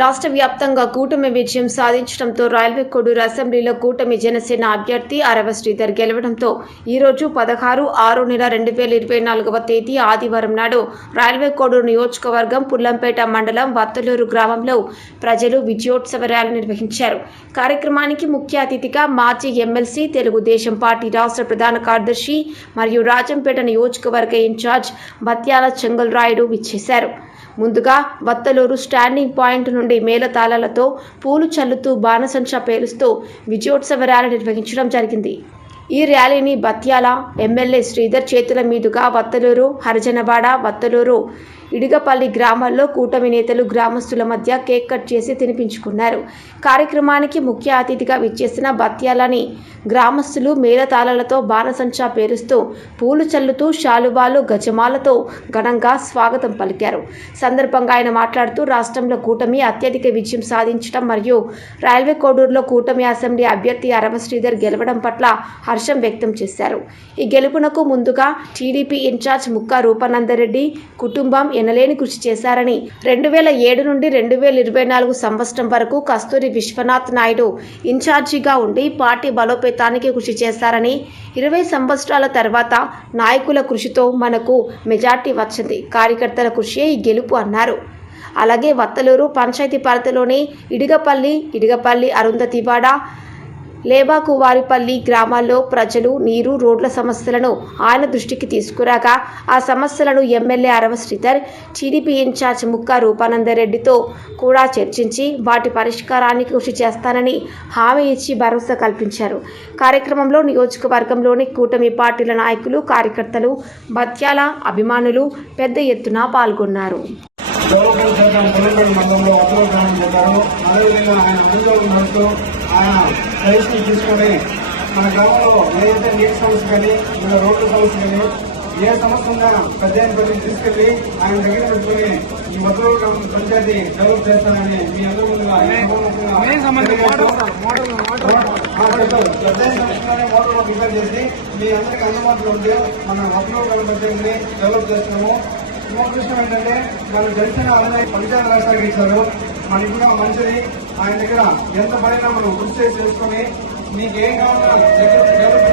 రాష్ట్ర వ్యాప్తంగా కూటమి విజయం సాధించడంతో రైల్వే కోడూరు అసెంబ్లీలో కూటమి జనసేన అభ్యర్థి అరవ శ్రీధర్ గెలవడంతో ఈరోజు 16/6/2024 తేదీ ఆదివారం నాడు రైల్వే కోడూరు నియోజకవర్గం పుల్లంపేట మండలం వత్తలూరు గ్రామంలో ప్రజలు విజయోత్సవ ర్యాలీ నిర్వహించారు. కార్యక్రమానికి ముఖ్య అతిథిగా మాజీ ఎమ్మెల్సీ తెలుగుదేశం పార్టీ రాష్ట్ర ప్రధాన కార్యదర్శి మరియు రాజంపేట నియోజకవర్గ ఇన్ఛార్జ్ బత్యాల చెంగల్ రాయుడు విచ్చేశారు. ముందుగా వత్తలూరు స్టాండింగ్ పాయింట్ నుండి మేళతాళాలతో పూలు చల్లుతూ బాణసంచా పేలుస్తూ విజయోత్సవ ర్యాలీ నిర్వహించడం జరిగింది. ఈ ర్యాలీని బత్యాల ఎమ్మెల్యే శ్రీధర్ చేతుల మీదుగా వత్తలూరు, హరిజనవాడ, వత్తలూరు, ఇడిగపల్లి గ్రామాల్లో కూటమి నేతలు గ్రామస్తుల మధ్య కేక్ కట్ చేసి తినిపించుకున్నారు. కార్యక్రమానికి ముఖ్య అతిథిగా విచ్చేసిన బత్యాలని గ్రామస్తులు మేళతాళాలతో బాణసంచా పేరుస్తూ పూలు చల్లుతూ శాలువాలు, గజమాలతో ఘనంగా స్వాగతం పలికారు. సందర్భంగా ఆయన మాట్లాడుతూ రాష్ట్రంలో కూటమి అత్యధిక విజయం సాధించడం మరియు రైల్వే కోడూరులో కూటమి అసెంబ్లీ అభ్యర్థి అరవ శ్రీధర్ గెలవడం పట్ల హర్షం వ్యక్తం చేశారు. ఈ గెలుపునకు ముందుగా టీడీపీ ఇన్ఛార్జ్ ముక్కా రూపానందరెడ్డి కుటుంబం ఎనలేని కృషి చేశారని, 2007 నుండి 2024 సంవత్సరం వరకు కస్తూరి విశ్వనాథ్ నాయుడు ఇన్ఛార్జిగా ఉండి పార్టీ బలోపేతానికి కృషి చేశారని, 20 సంవత్సరాల తర్వాత నాయకుల కృషితో మనకు మెజార్టీ వచ్చింది. కార్యకర్తల కృషియే ఈ గెలుపు అన్నారు. అలాగే వత్తలూరు పంచాయతీ పరిధిలోని ఇడిగపల్లి, అరుంధతివాడ, లేబాకువారిపల్లి గ్రామాల్లో ప్రజలు నీరు, రోడ్ల సమస్యలను ఆయన దృష్టికి తీసుకురాగా ఆ సమస్యలను ఎమ్మెల్యే అరవ శ్రీధర్, టీడీపీ ఇన్ఛార్జ్ ముక్కా రూపానందరెడ్డితో కూడా చర్చించి వాటి పరిష్కారానికి కృషి చేస్తానని హామీ ఇచ్చి భరోసా కల్పించారు. కార్యక్రమంలో నియోజకవర్గంలోని కూటమి పార్టీల నాయకులు, కార్యకర్తలు, బత్యాల అభిమానులు పెద్ద ఎత్తున పాల్గొన్నారు. ఆయన తీసుకొని మన గ్రామంలో ఏదైతే నీటి సమస్య కానీ, మన రోడ్ల సమస్య కానీ, ఏ సమస్య ఉన్నా పెద్ద తీసుకెళ్లి ఆయన దగ్గర పెట్టుకుని ఈ వత్తలూరు గ్రామ పంచాయతీ డెవలప్ చేస్తానని మీ అందరూ ప్రిపేర్ చేసి మీ అందరికీ అందుబాటులో ఉంటే మన వత్తలూరు గ్రామ పంచాయతీని డెవలప్ చేస్తున్నాము. ఇంకొక విషయం ఏంటంటే మన జనసేన అలానే పంచాయతీ రాష్ట్రానికి ఇచ్చారు. మన ఇంకా మంచిది. ఆయన దగ్గర ఎంత పైన మనం కృషి చేసుకుని మీకేం కావాలో డెవలప్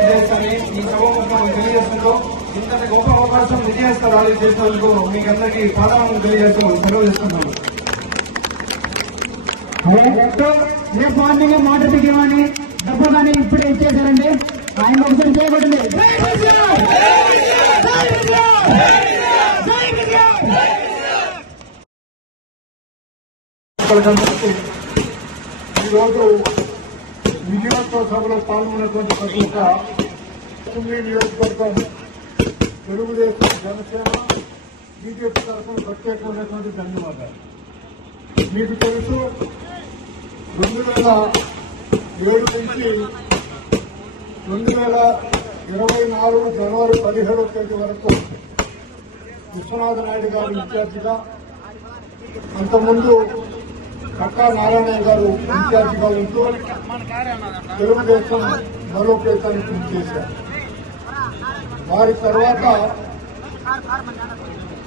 చేస్తామని ఈ సభాముఖంగా తెలియజేస్తుంటూ ఇంతటి గొప్ప అవకాశం విజయస్థ ర్యాలీ చేసినందుకు మీకు అందరికీ పాదాలను తెలియజేస్తూ సెలవు చేస్తున్నాము. మార్నింగ్ మాట దిగమని డబ్బు కానీ ఇప్పుడే ఇచ్చేసారండి. ఆయన ఒకసారి చేయబడింది. ఈరోజు విజయోత్సవ సభలో పాల్గొన్నటువంటి ప్రతి ఒక్క అసెంబ్లీ నియోజకవర్గం తెలుగుదేశం, జనసేన, బీజేపీ తరఫున ప్రత్యేకమైనటువంటి ధన్యవాదాలు. మీకు తెలుసు 2007 నుంచి 2024 జనవరి 17వ తేదీ వరకు విశ్వనాథ నాయుడు గారు ఇన్ఛార్జిగా, అంతకుముందు కక్కా నారాయణ గారు ఇన్ఛార్జిగా ఉంటూ తెలుగుదేశం బలోపేతాన్ని కృషి చేశారు. వారి తర్వాత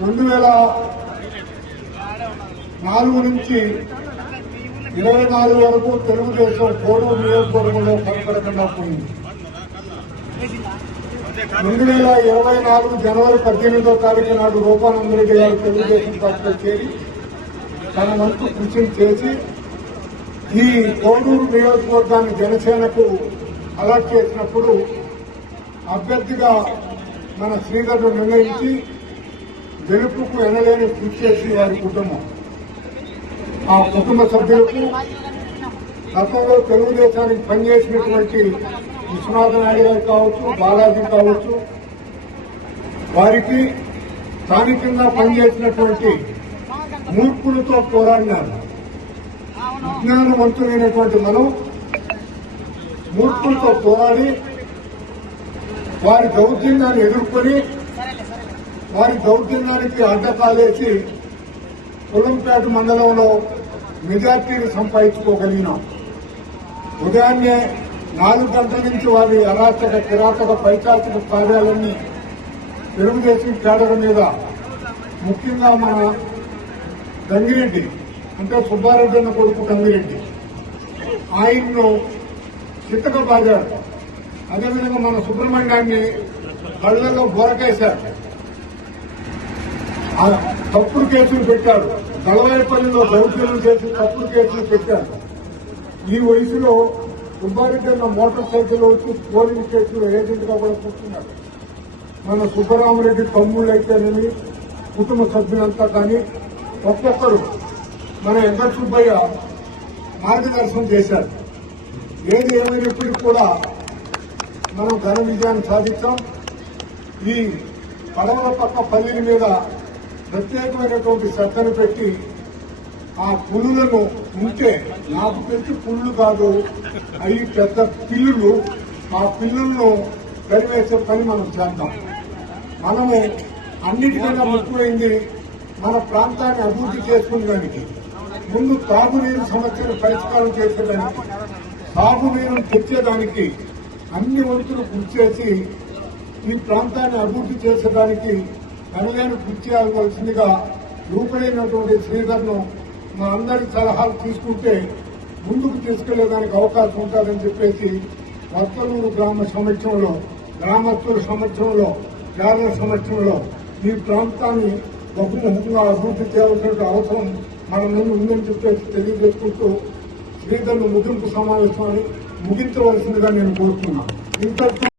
2004 నుంచి 24 వరకు తెలుగుదేశం కోడూరు నియోజకవర్గంలో కనపడకుండా పోయింది. 2024 జనవరి 18వ తారీఖు నాడు రూపానందరెడ్డి గారు తెలుగుదేశం పార్టీలో చేరి తన వంతు కృషి చేసి ఈ కోడూరు నియోజకవర్గాన్ని జనసేనకు అలాట్ చేసినప్పుడు అభ్యర్థిగా మన శ్రీధర్ను నిర్ణయించి గెలుపుకు ఎనలేని కృషి చేసి వారి కుటుంబం, ఆ కుటుంబ సభ్యులకు, గతంలో తెలుగుదేశానికి పనిచేసినటువంటి విశ్వనాథ నాయుడు గారు కావచ్చు, బాలాజీ కావచ్చు, వారికి స్థానికంగా పనిచేసినటువంటి మూర్ఖులతో పోరాడినారు. విజ్ఞానవంతులైనటువంటి మనం మూర్ఖులతో పోరాడి వారి దౌర్జన్యాన్ని ఎదుర్కొని వారి దౌర్జన్యానికి అడ్డకాలేసి పుల్లంపేట మండలంలో మెజార్టీని సంపాదించుకోగలిగినాం. ఉదయాన్నే 4 గంటల నుంచి వారి అరాచక, కిరాతక, పైచాచిక కార్యాలన్నీ తెలుగుదేశం కేడర్ మీద, ముఖ్యంగా మన గంగిరెడ్డి అంటే సుబ్బారెడ్డి అన్న కొడుకు కందిరెడ్డి ఆయన్ను చిత్తక బాజారు. అదేవిధంగా మన సుబ్రహ్మణ్యాన్ని కళ్ళల్లో బొరకేశారు, తప్పుడు కేసులు పెట్టారు. దళవాయిపల్లిలో దౌర్జన్యం చేసి తప్పుడు కేసులు పెట్టారు. ఈ వయసులో సుబ్బారెడ్డి అన్న మోటార్ సైకిల్ వచ్చి పోలింగ్ కేసులు ఏజెంట్ గా కూడా కూర్చున్నారు. మన సుబ్బరామరెడ్డి తమ్ముళ్ళు అయితేనేమి కుటుంబ సభ్యులంతా కానీ ఒక్కొక్కరు మన వెంకట సుబ్బయ్య మార్గదర్శనం చేశారు. ఏది ఏమైనప్పటికీ కూడా మనం ఘన విజయాన్ని సాధించాం. ఈ పడవల పక్క పల్లీల మీద ప్రత్యేకమైనటువంటి శ్రద్ధను పెట్టి ఆ పులులను ఉంటే, నాకు తెలిసి పుల్లు కాదు, అవి పెద్ద పిల్లులు, ఆ పిల్లులను గడివేసే పని మనం చేద్దాం. మనము అన్నిటికన్నా ముఖ్యమైంది మన ప్రాంతాన్ని అభివృద్ధి చేసుకునేదానికి, ముందు తాగునీరు సమస్యను పరిష్కారం చేసేదానికి, సాగునీరును తెచ్చేదానికి అన్ని వంతులు కృషి చేసి ఈ ప్రాంతాన్ని అభివృద్ధి చేసేదానికి కనుగొని కృషి చేయవలసిందిగా యువకుడైనటువంటి శ్రీధర్ను మా అందరి సలహాలు తీసుకుంటే ముందుకు తీసుకెళ్లేదానికి అవకాశం ఉంటుందని చెప్పేసి వత్తలూరు గ్రామ సమక్షంలో, గ్రామస్తుల సమక్షంలో, పేదల సమక్షంలో ఈ ప్రాంతాన్ని బహుముఖంగా అభివృద్ధి చేయాల్సిన అవసరం మన ముందు ఉందని చెప్పేసి తెలియజేసుకుంటూ శ్రీధర్ను ముగింపు సమావేశాన్ని ముగించవలసిందిగా నేను కోరుతున్నాను. ఇంతటితో